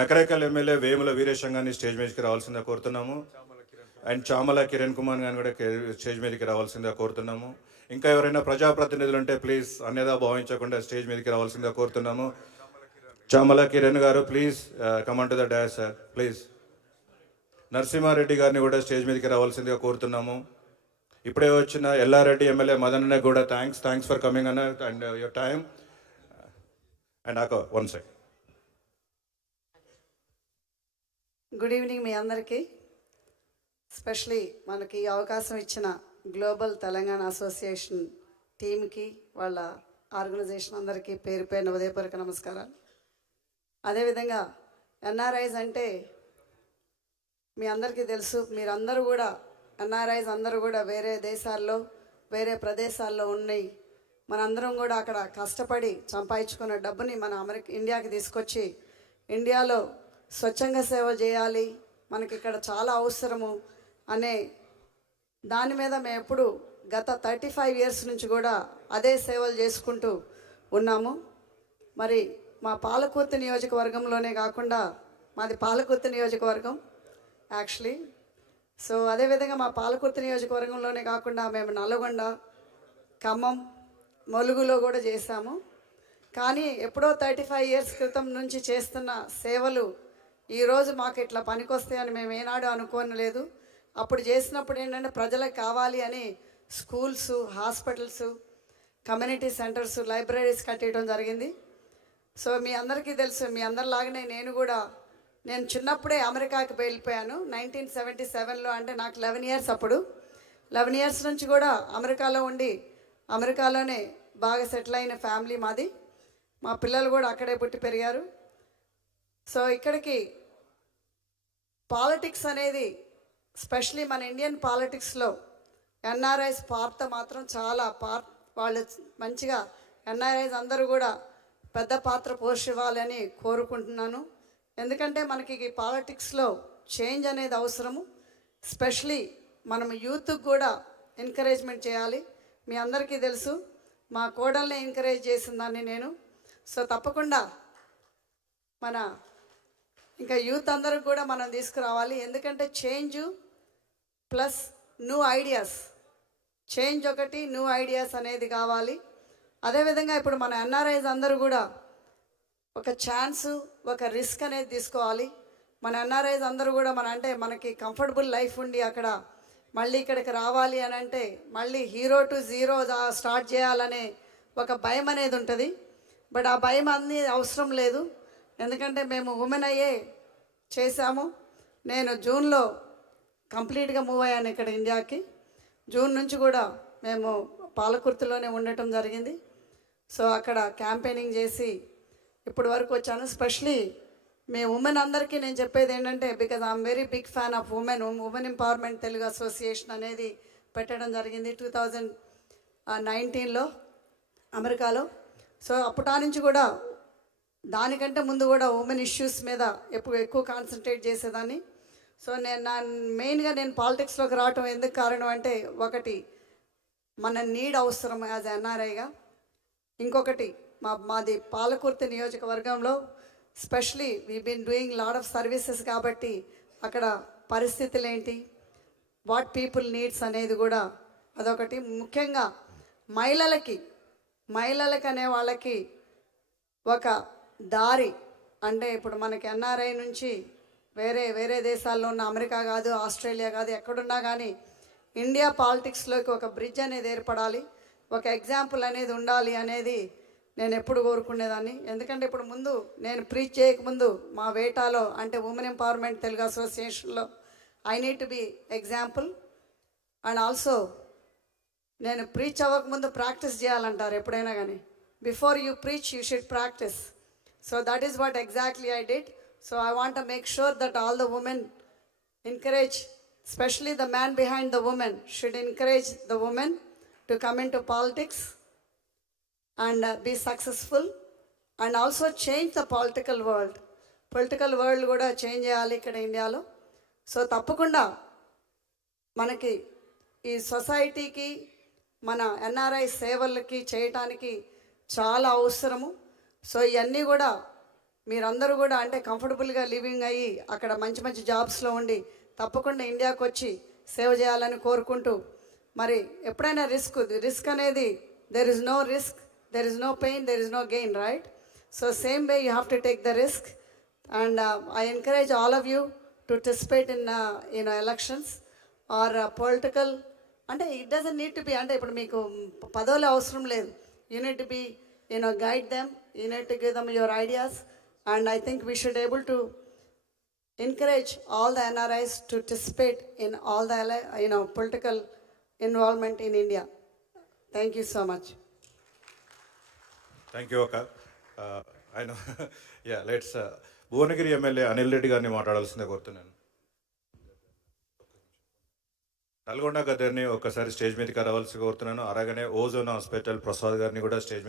Nakrekal MLA Vemula Veeresham గారిని stage మీదకి రావాల్సిందిగా కోరుతున్నాము. అండ్ చామల కిరణ్ కుమార్ గారిని కూడా స్టేజ్ మీదకి రావాల్సిందిగా కోరుతున్నాము. ఇంకా ఎవరైనా ప్రజాప్రతినిధులు ఉంటే ప్లీజ్ అన్యదా భావించకుండా స్టేజ్ మీదకి రావాల్సిందిగా కోరుతున్నాము. చామల కిరణ్ గారు please come on to the dais sir please. Narasimha Reddy గారిని కూడా స్టేజ్ మీదకి రావాల్సిందిగా కోరుతున్నాము. ఇప్పుడే వచ్చిన ఎల్లారెడ్డి ఎమ్మెల్యే మదన్ కూడా థ్యాంక్స్ ఫర్ కమింగ్ అన్న అండ్ యువర్ టైం. అండ్ ఆక వన్ సెకండ్. గుడ్ ఈవినింగ్ మీ అందరికీ. స్పెషలీ మనకి ఈ అవకాశం ఇచ్చిన గ్లోబల్ తెలంగాణ అసోసియేషన్ టీమ్కి, వాళ్ళ ఆర్గనైజేషన్ అందరికీ పేరు పేరున ఉదయపూర్వక నమస్కారాలు. అదేవిధంగా ఎన్ఆర్ఐస్ అంటే మీ అందరికీ తెలుసు. మీరందరూ కూడా ఎన్ఆర్ఐస్ అందరూ కూడా వేరే దేశాల్లో వేరే ప్రదేశాల్లో ఉన్నాయి. మనందరం కూడా అక్కడ కష్టపడి సంపాదించుకున్న డబ్బుని మన ఇండియాకి తీసుకొచ్చి ఇండియాలో స్వచ్ఛంగా సేవ చేయాలి, మనకి ఇక్కడ చాలా అవసరము అనే దాని మీద మేము ఎప్పుడు గత 35 years నుంచి కూడా అదే సేవలు చేసుకుంటూ ఉన్నాము. మరి మా పాలకుర్తి నియోజకవర్గంలోనే కాకుండా, మాది పాలకుర్తి నియోజకవర్గం యాక్చువల్లీ. సో అదేవిధంగా మా పాలకుర్తి నియోజకవర్గంలోనే కాకుండా మేము నల్గొండ, ఖమ్మం, ములుగులో కూడా చేశాము. కానీ ఎప్పుడో 35 years క్రితం నుంచి చేస్తున్న సేవలు ఈరోజు మాకు ఇట్లా పనికొస్తాయని మేము ఏనాడు అనుకోనలేదు. అప్పుడు చేసినప్పుడు ఏంటంటే ప్రజలకు కావాలి అని schools, hospitals, community centres, libraries కట్టేయడం జరిగింది. సో మీ అందరికీ తెలుసు, మీ అందరిలాగానే నేను చిన్నప్పుడే అమెరికాకి వెళ్ళిపోయాను 1977లో. అంటే నాకు 11 years అప్పుడు. 11 years నుంచి కూడా అమెరికాలో ఉండి అమెరికాలోనే బాగా సెటిల్ అయిన ఫ్యామిలీ మాది. మా పిల్లలు కూడా అక్కడే పుట్టి పెరిగారు. సో ఇక్కడికి పాలిటిక్స్ అనేది, స్పెషలీ మన ఇండియన్ పాలిటిక్స్లో ఎన్ఆర్ఐస్ పాత్ర మాత్రం చాలా వాళ్ళు మంచిగా ఎన్ఆర్ఐస్ అందరూ కూడా పెద్ద పాత్ర పోషివ్వాలని కోరుకుంటున్నాను. ఎందుకంటే మనకి ఈ పాలిటిక్స్లో చేంజ్ అనేది అవసరము. స్పెషలీ మనం యూత్కి కూడా ఎంకరేజ్మెంట్ చేయాలి. మీ అందరికీ తెలుసు, మా కోడల్ని ఎంకరేజ్ చేసిందాన్ని నేను. సో తప్పకుండా మన ఇంకా యూత్ అందరూ కూడా మనం తీసుకురావాలి. ఎందుకంటే change plus new ideas, change ఒకటి, న్యూ ఐడియాస్ అనేది కావాలి. అదేవిధంగా ఇప్పుడు మన ఎన్ఆర్ఐస్ అందరూ కూడా ఒక ఛాన్సు, ఒక రిస్క్ అనేది తీసుకోవాలి. మన ఎన్ఆర్ఐస్ అందరూ కూడా మనకి కంఫర్టబుల్ లైఫ్ ఉండి అక్కడ మళ్ళీ ఇక్కడికి రావాలి అని అంటే మళ్ళీ 0 to 0 స్టార్ట్ చేయాలనే ఒక భయం అనేది ఉంటుంది. బట్ ఆ భయం అనేది అవసరం లేదు. ఎందుకంటే మేము ఉమెన్ అయ్యే చేశాము. నేను జూన్లో కంప్లీట్గా మూవ్ అయ్యాను ఇక్కడ ఇండియాకి. జూన్ నుంచి కూడా మేము పాలకుర్తిలోనే ఉండటం జరిగింది. సో అక్కడ క్యాంపెయినింగ్ చేసి ఇప్పటి వరకు వచ్చాను. స్పెషలీ మీ ఉమెన్ అందరికీ నేను చెప్పేది ఏంటంటే, because I'm very big fan of women empowerment Telugu association అనేది పెట్టడం జరిగింది 2019లో అమెరికాలో. సో అప్పటి నుంచి కూడా దానికంటే ముందు కూడా ఉమెన్ ఇష్యూస్ మీద ఎక్కువ కాన్సన్ట్రేట్ చేసేదాన్ని. సో మెయిన్గా నేను పాలిటిక్స్లోకి రావటం ఎందుకు కారణం అంటే, ఒకటి మన నీడ్ అవసరం యాజ్ ఎన్ఆర్ఐగా. ఇంకొకటి మాది పాలకుర్తి నియోజకవర్గంలో specially we been doing lot of services కాబట్టి అక్కడ పరిస్థితులు ఏంటి, వాట్ పీపుల్ నీడ్స్ అనేది కూడా అదొకటి. ముఖ్యంగా మహిళలకి అనే వాళ్ళకి ఒక దారి, అంటే ఇప్పుడు మనకి ఎన్ఆర్ఐ నుంచి వేరే దేశాల్లో ఉన్న, అమెరికా కాదు, ఆస్ట్రేలియా కాదు, ఎక్కడున్నా కానీ ఇండియా పాలిటిక్స్లోకి ఒక బ్రిడ్జ్ అనేది ఏర్పడాలి, ఒక ఎగ్జాంపుల్ అనేది ఉండాలి అనేది నేను ఎప్పుడు కోరుకునేదాన్ని. ఎందుకంటే ఇప్పుడు నేను ప్రీచ్ చేయకముందు మా వేటాలో, అంటే ఉమెన్ ఎంపవర్మెంట్ తెలుగు అసోసియేషన్లో I need to be example. And also నేను ప్రీచ్ అవ్వకముందు ప్రాక్టీస్ చేయాలంటారు ఎప్పుడైనా కానీ. Before you preach you should practice. So that is what exactly I did. So I want to make sure that all the women encourage, especially the man behind the woman should encourage the women to come into politics and be successful, and also change the political world. Political world kuda change cheyali ikkada Indialo. So tappakunda manaki ee society ki mana NRI సేవలకి చేయటానికి చాలా అవసరము. So ఇవన్నీ కూడా మీరందరూ కూడా అంటే కంఫర్టబుల్గా living అయ్యి అక్కడ మంచి మంచి జాబ్స్లో ఉండి తప్పకుండా ఇండియాకి వచ్చి సేవ చేయాలని కోరుకుంటూ, మరి ఎప్పుడైనా రిస్క్ అనేది there is no risk, there is no pain, there is no gain, right? So same way you have to take the risk and I encourage all of you to participate in elections or political. అంటే it doesn't need to be, అంటే ఇప్పుడు మీకు పదవులు అవసరం లేదు. You need to be guide them, you need to give them your ideas. And I think we should able to encourage all the NRIs to participate in all the political involvement in India. Thank you so much. Thank you అక్క. ఆయన yeah let's Bhuvanagiri MLA Anil Reddy గారిని మాట్లాడాల్సిందే కోరుతున్నాను. నల్గొండ గద్దర్ని ఒకసారి stage మీదకి రావాల్సి కోరుతున్నాను. అలాగనే ozone hospital Prasad గారిని కూడా స్టేజ్